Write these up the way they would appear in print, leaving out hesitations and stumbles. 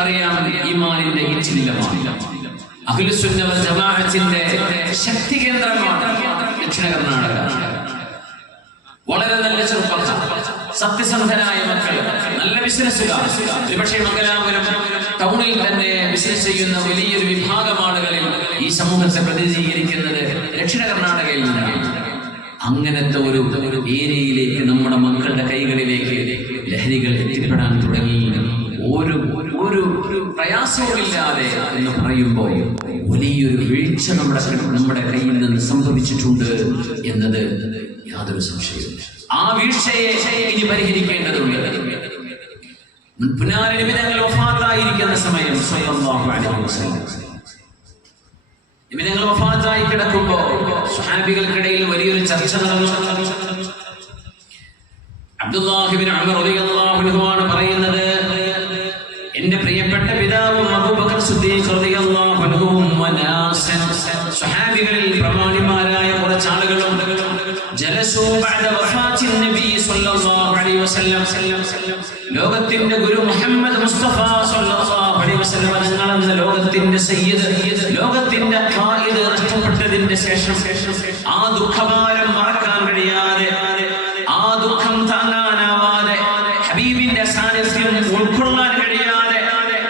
അറിയാം, ഈമാനിന്റെ ഇച്ചില്ലമാണ്. അഹ്ലുസുന്ന വൽ ജമാഅത്തിന്റെ ശക്തി കേന്ദ്രമാണ് ദക്ഷിണ കർണാടക. വളരെ നല്ല ചെറുപ്പക്കാർ, സത്യസന്ധരായ മക്കൾ, നല്ല ബിസിനസ്സുകാർ. ഒരുപക്ഷെ മംഗലാപുരം ടൗണിൽ തന്നെ ബിസിനസ് ചെയ്യുന്ന വലിയൊരു വിഭാഗം ആളുകളിൽ ഈ സമൂഹത്തെ പ്രതിനിധീകരിക്കുന്നത് ദക്ഷിണ കർണാടകയിൽ നിന്നാണ്. അങ്ങനത്തെ ഒരു ഏരിയയിലേക്ക് നമ്മുടെ മക്കളുടെ കൈകളിലേക്ക് ലഹരികൾ എത്തിപ്പെടാൻ തുടങ്ങി. ഒരു പ്രയാസവുമില്ലാതെ എന്ന് പറയുമ്പോൾ വലിയൊരു വീഴ്ച നമ്മുടെ കയ്യിൽ നിന്ന് സംഭവിച്ചിട്ടുണ്ട് എന്നത് യാതൊരു സംശയവും. ആ വീഴ്ചയെ ഇനി പരിഹരിക്കേണ്ടതുണ്ട്. പുനാരനിമിതങ്ങൾ വഫാത്തായിരിക്കുന്ന സമയം നിമിതങ്ങൾ വഫാത്തായി കിടക്കുമ്പോ സ്വഹാബികൾക്കിടയിൽ വലിയൊരു ചർച്ച നടന്നു. അബ്ദുല്ലാഹി ഇബ്നു ഉമർ റളിയല്ലാഹു അൻഹു ആണ് പറയുന്നത്, എന്റെ പ്രിയപ്പെട്ട പിതാവും അബൂബക്കർ സിദ്ദീഖ് റളിയല്ലാഹു അൻഹുവും സ്വഹാബികളിൽ പ്രമാണിമാരായ കുറച്ച് ആളുകളും ജലസൂ ബഅദ വഫാത്തിൻ നബി സ്വല്ലല്ലാഹു അലൈഹി വസല്ലം, ലോകത്തിന്റെ ഗുരു മുഹമ്മദ് മുസ്തഫ സ്വല്ലല്ലാഹു അലൈഹി വസല്ലം തങ്ങളെന്ന ലോകത്തിന്റെ സയ്യിദ്, ലോകത്തിന്റെ ഖായിദ് നഷ്ടപ്പെട്ടതിന്റെ ശേഷം ആ ദുഃഖഭാരം മറക്കാൻ കഴിയാതെ, ആ ദുഃഖം താങ്ങാനാവാതെ, ഹബീബിന്റെ സാന്നിധ്യം ഉൾക്കൊള്ളാൻ കഴിയാതെ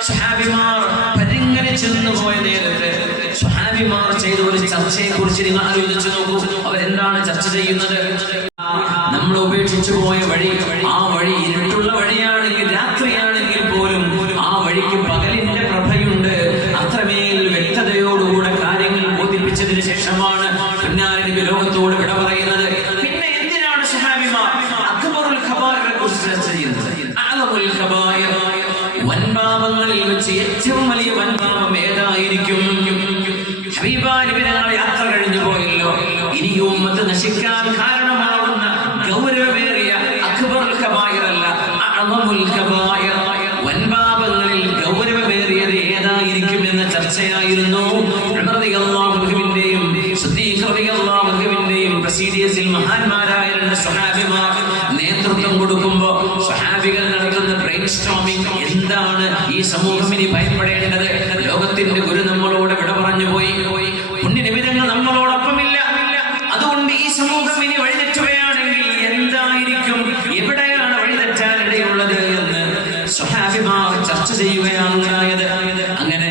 സ്വഹാബിമാർ പരിങ്ങലിച്ചെന്നു പോയ നേരത്തെ സ്വഹാബിമാർ ചെയ്ത ഒരു ചർച്ചയെ കുറിച്ച് നിങ്ങൾ ആലോചിച്ചു നോക്കൂ. അവരെന്താണ് ചർച്ച ചെയ്യുന്നത്? നമ്മൾ ഉപേക്ഷിച്ചു പോയ വഴി, ആ വഴി ഇരുട്ടുള്ള വഴിയാണെങ്കിൽ, രാത്രിയാണെങ്കിൽ പോലും ആ വഴിക്ക് പകലിന്റെ പ്രഭയുണ്ട്. അത്രമേൽ വ്യക്തതയോടുകൂടെ കാര്യങ്ങൾ ബോധിപ്പിച്ചതിന് ശേഷമാണ് പുന്നാരനബി ലോകത്തോട് വിട പറയുന്നത്. പിന്നെ എന്തിനാണ് സ്വഹാബിമാർ അക്ബറുൽ ഖബായിറെ കുറിച്ച് ചർച്ച ചെയ്യുന്നത്? അഅ്ലമുൽ ഖബായിർ, വൻപാപങ്ങളിൽ വെച്ച് ഏറ്റവും വലിയ വൻപാപം ഏതായിരിക്കും? ഹബീബായ നബി തങ്ങൾ യാത്ര കഴിഞ്ഞു പോയല്ലോ, ഇനി ഉമ്മത്ത് നശിക്കാൻ കാരണമാവുന്ന ഗൗരവമേറിയ അക്ബറുൽ ഖബായിർ അല്ല, അഅ്ലമുൽ ഖബായിർ, വൻപാപങ്ങളിൽ ഗൗരവമേറിയത് ഏതായിരിക്കും എന്ന ചർച്ചയായിരുന്നു ഉമർ റളിയല്ലാഹു അൻഹുവിന്റെയും സിദ്ദീഖ് റളിയല്ലാഹു അൻഹുവിന്റെയും പ്രസീഡിയസിൽ മഹാന്മാരായ രണ്ട് സ്വഹാബിമാർ നേതൃത്വം കൊടുക്കുമ്പോൾ സ്വഹാബികൾ നടത്തുന്ന ബ്രെയിൻ സ്റ്റോമിംഗ്. എന്താണ് ഈ സമൂഹം ഇനി ഭയപ്പെടേണ്ടത്? ലോകത്തിന്റെ ഗുരു നമ്മളോട് വിട പറഞ്ഞു പോയി, പുണ്യനിമിതങ്ങൾ നമ്മളോടൊപ്പമില്ല. അതുകൊണ്ട് ഈ സമൂഹം ഇനി വഴിതെറ്റുകയാണെങ്കിൽ എന്തായിരിക്കും, എവിടെയാണ് വഴിതെറ്റാനിടയുള്ളത് എന്ന് സ്വഹാബിമാർ ചർച്ച ചെയ്യുകയാണ് ഉണ്ടായത്. അങ്ങനെ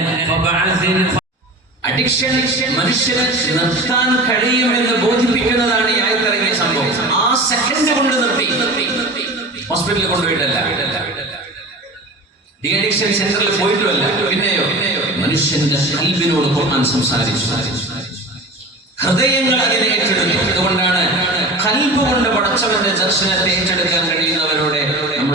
അഡിക്ഷൻ മനുഷ്യന് നിർത്താൻ കഴിയുമെന്ന് ബോധിപ്പിക്കുന്നതാണ് ഈ ആയത്തിറങ്ങിയ സംഭവം. ആ സെക്കൻഡ് കൊണ്ട് നിർത്തി, ഹോസ്പിറ്റലിൽ കൊണ്ടുപോയിട്ടല്ല, ഡി അഡിക്ഷൻ സെന്ററിൽ പോയിട്ടുമല്ല. പിന്നെയോ മനുഷ്യന്റെ കൽബിനോട് ഖുർആൻ സംസാരിച്ചു, ഹൃദയങ്ങൾ അതിനെ ഏറ്റെടുത്തു. അതുകൊണ്ടാണ് കൽബ് കൊണ്ട് പടച്ചവന്റെ ദർശനത്തെ ഏറ്റെടുക്കാൻ കഴിയുന്നവരോടെ